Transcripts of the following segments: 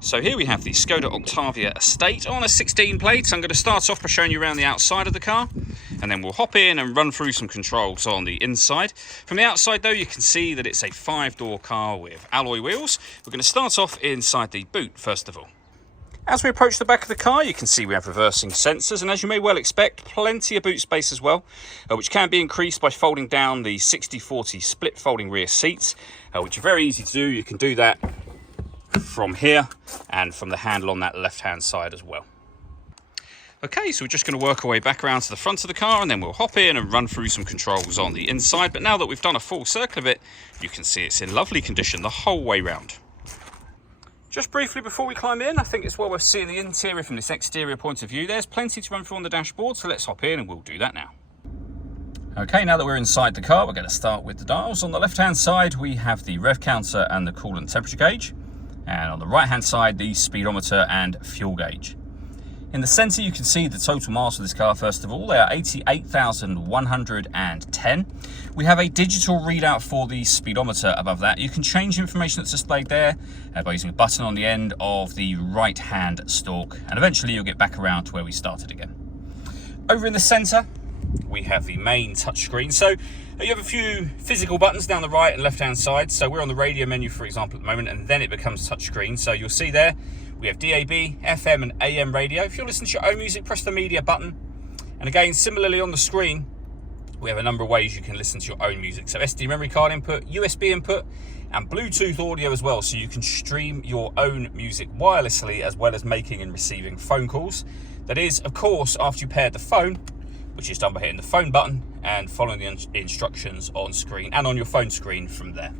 So here we have the Skoda Octavia Estate on a 16 plate. I'm going to start off by showing you around the outside of the car, and then we'll hop in and run through some controls on the inside. From the outside though, you can see that it's a 5-door car with alloy wheels. We're going to start off inside the boot first of all. As we approach the back of the car, you can see we have reversing sensors, and as you may well expect, plenty of boot space as well, which can be increased by folding down the 60/40 split folding rear seats, which are very easy to do. You can do that from here and from the handle on that left hand side as well. Okay, so we're just going to work our way back around to the front of the car, and then we'll hop in and run through some controls on the inside. But now that we've done a full circle of it, you can see it's in lovely condition the whole way round. Just briefly before we climb in, I think it's well worth seeing the interior from this exterior point of view. There's plenty to run through on the dashboard, so let's hop in and we'll do that now. Okay, now that we're inside the car, we're going to start with the dials. On the left hand side, we have the rev counter and the coolant temperature gauge. And on the right hand side, the speedometer and fuel gauge. In the centre, you can see the total miles of this car first of all. They are 88,110. We have a digital readout for the speedometer above that. You can change the information that's displayed there by using a button on the end of the right hand stalk, and eventually you'll get back around to where we started again. Over in the centre, we have the main touchscreen. So you have a few physical buttons down the right and left hand side. So we're on the radio menu, for example, at the moment, and then it becomes touchscreen. So you'll see there we have DAB, FM and AM radio. If you're listening to your own music, press the media button. And again, similarly on the screen, we have a number of ways you can listen to your own music. So SD memory card input, USB input and Bluetooth audio as well. So you can stream your own music wirelessly as well as making and receiving phone calls. That is, of course, after you paired the phone, which is done by hitting the phone button and following the instructions on screen and on your phone screen from there.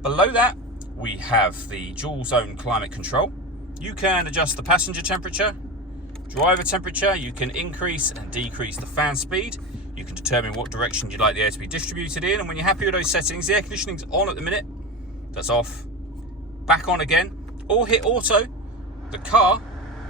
Below that, we have the dual zone climate control. You can adjust the passenger temperature, driver temperature, you can increase and decrease the fan speed, you can determine what direction you'd like the air to be distributed in, and when you're happy with those settings, the air conditioning's on at the minute, that's off, back on again, or hit auto. The car,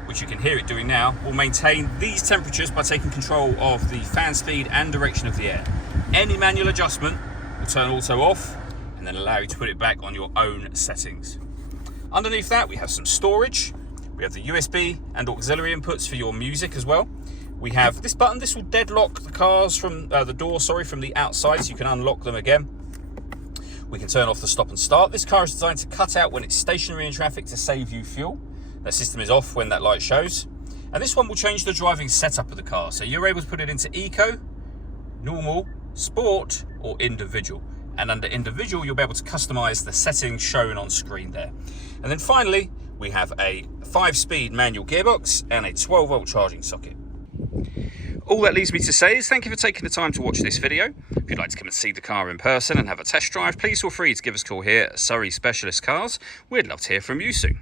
which you can hear it doing now, will maintain these temperatures by taking control of the fan speed and direction of the air. Any manual adjustment will turn auto off and then allow you to put it back on your own settings. Underneath that, we have some storage. We have the USB and auxiliary inputs for your music as well. We have this button. This will deadlock the cars from the door, from the outside, so you can unlock them again. We can turn off the stop and start. This car is designed to cut out when it's stationary in traffic to save you fuel. That system is off when that light shows. And this one will change the driving setup of the car. So you're able to put it into eco, normal, sport, or individual. And under individual, you'll be able to customize the settings shown on screen there. And then finally, we have a 5-speed manual gearbox and a 12-volt charging socket. All that leaves me to say is thank you for taking the time to watch this video. If you'd like to come and see the car in person and have a test drive, please feel free to give us a call here at Surrey Specialist Cars. We'd love to hear from you soon.